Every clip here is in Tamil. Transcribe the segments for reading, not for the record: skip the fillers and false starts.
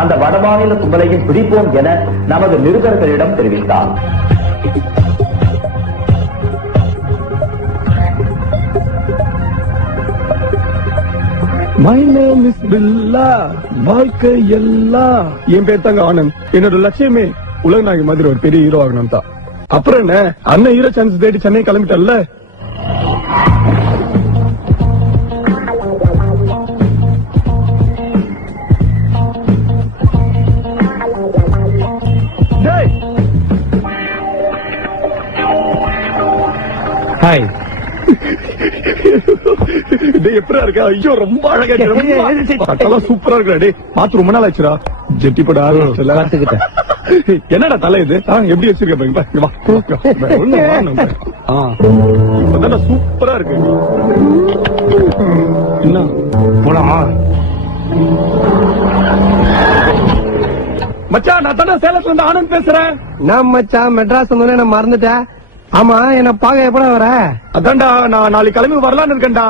அந்த வடமாநில கும்பலையும் பிடிப்போம் என நமது நிருபர்களிடம் தெரிவித்தார். My name is Billa. வாழ்க்கை எல்லாம் என் பேர் தாங்க ஆனந்த். என்னோட லட்சியமே உலக நாயகி மாதிரி ஒரு பெரிய ஹீரோ ஆகணும் தான். அப்புறம் என்ன, அண்ணன் ஹீரோ சான்ஸ் தேடி சென்னை கிளம்பிட்டல்ல. ஹாய். எப்படா இருக்கா? ஐயோ ரொம்ப அழகா சூப்பரா இருக்கா. டே பாத்து ரொம்ப நாள் ஆச்சுடா. ஜெட்டி போட ஆரம்பிச்சுட்டேன். என்னடா தலை இது எப்படி வச்சிருக்க? சூப்பரா இருக்கு. என்ன போலாமா மச்சான்? நான் தானே சேலத்துல இருந்து ஆனந்த் பேசுறேன். நான் மச்சான் மெட்ராஸ் வந்தோடனே நான் மறந்துட்டேன். ஆமா, என்ன பாக்க எப்படா வர? அதான்டா நான் நாளைக்கு கிளம்பி வரலான்னு இருக்கேன்டா.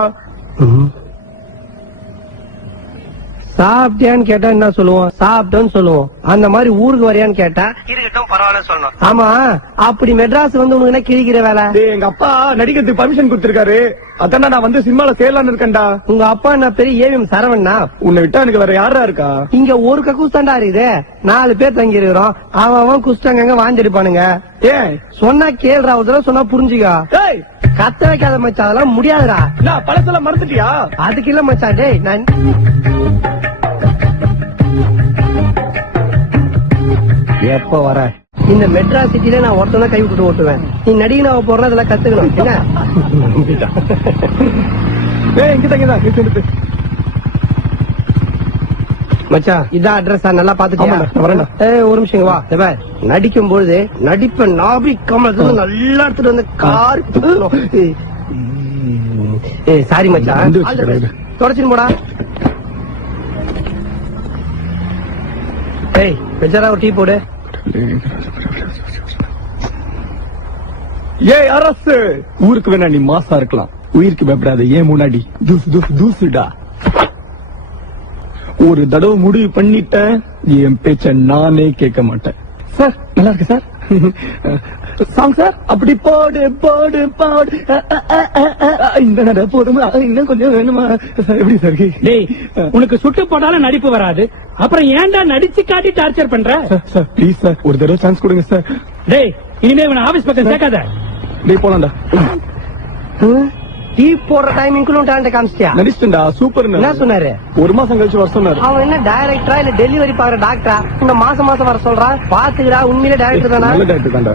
சாப்பிட்டியான்னு கேட்டா என்ன சொல்லுவோம்? சாப்பிட்டோன்னு சொல்லுவோம். அந்த மாதிரி ஊருக்கு வரையான்னு கேட்டா இருக்கட்டும் பரவாயில்ல சொல்லணும். ஆமா, அப்படி மெட்ராஸ் வந்து உனக்கு என்ன கிழிக்கிற வேலை? எங்க அப்பா நடிக்கிறதுக்கு பர்மிஷன் கொடுத்திருக்காரு. அதான்டா நான் வந்து சினிமால சேரலான்னு இருக்கேன்டா. உங்க அப்பா என்ன பெரிய ஏவிஎம் சரவண்ணா? உன்னை விட்டா எனக்கு வேற யாரா இருக்கா? இங்க ஒரு கக்கூஸ்தாண்டா இருக்குது. 4 பேர் தங்கி இருக்கிறோம். அவன் குஸ்டாங்க வாஞ்சிருப்பானுங்க. ஏன் சொன்னா கேள்றா, ஒரு தடவை சொன்னா புரிஞ்சுக்கா. கத்த வைக்காத மச்சா, அதெல்லாம் முடியாதுடா. பழசெல்லாம் மறந்துட்டியா? அதுக்கு இல்ல மச்சா. டேய் நான் எப்ப வர? இந்த மெட்ராஸ் சிட்டில நான் ஒருத்தன கை விட்டு ஓட்டுவேன். நீ நடிகனாவ போற அதெல்லாம் கத்துக்கணும். என்ன மச்சா, இதான் அட்ரஸ். நல்லா பாத்துக்கோ. ஒரு நிமிஷம் வா. நடிக்கும் பொழுது நடிப்ப நாபி கமல நல்லா எடுத்துட்டு வந்து கார். சாரி மச்சா, தொடச்சின்னு போடா. ஏய் பெஜரா ஒரு டீ போடு. ஏய் அரசு, ஊருக்கு வேணா நீ மாசா இருக்கலாம், உயிருக்கு பயப்படாத. ஏன் முன்னாடி தூசுடா. ஒரு தடவை முடிவு பண்ணிட்டேன், என் பேச்ச நானே கேட்க மாட்டேன். சார் நல்லா இருக்கு சார். Song sir. அப்படி போடு போடு போடு. இந்த நட போதுமா? இன்னும் கொஞ்சம் வேணுமா? எப்படி சார்? டேய், உனக்கு சுட்டு போட்டாலும் நடிப்பு வராது, அப்புறம் ஏன்டா நடிச்சு காட்டி டார்ச்சர் பண்ற? சார் ப்ளீஸ் சார், ஒரு தடவை சான்ஸ் கொடுங்க சார். டேய், இனிமே இவன் ஆபீஸ் பக்கம் சேர்க்காத. டேய் போலாம்டா. டீ போடுற டைமிங்க்குள்ள டேலண்ட் காமிச்சிட்டியா? நடிச்சுடா. சூப்பர். என்ன சொன்னாரு? 1 மாசம் கழிச்சு வர சொன்னாரு. அவன் என்ன டைரக்டரா இல்ல டெலிவரி பாக்குற டாக்டரா? இந்த மாசம் வர சொல்றான். பாத்துக்கிறா, உண்மையிலே டைரக்டர் தானா? நல்ல டைரக்டர் தான்டா.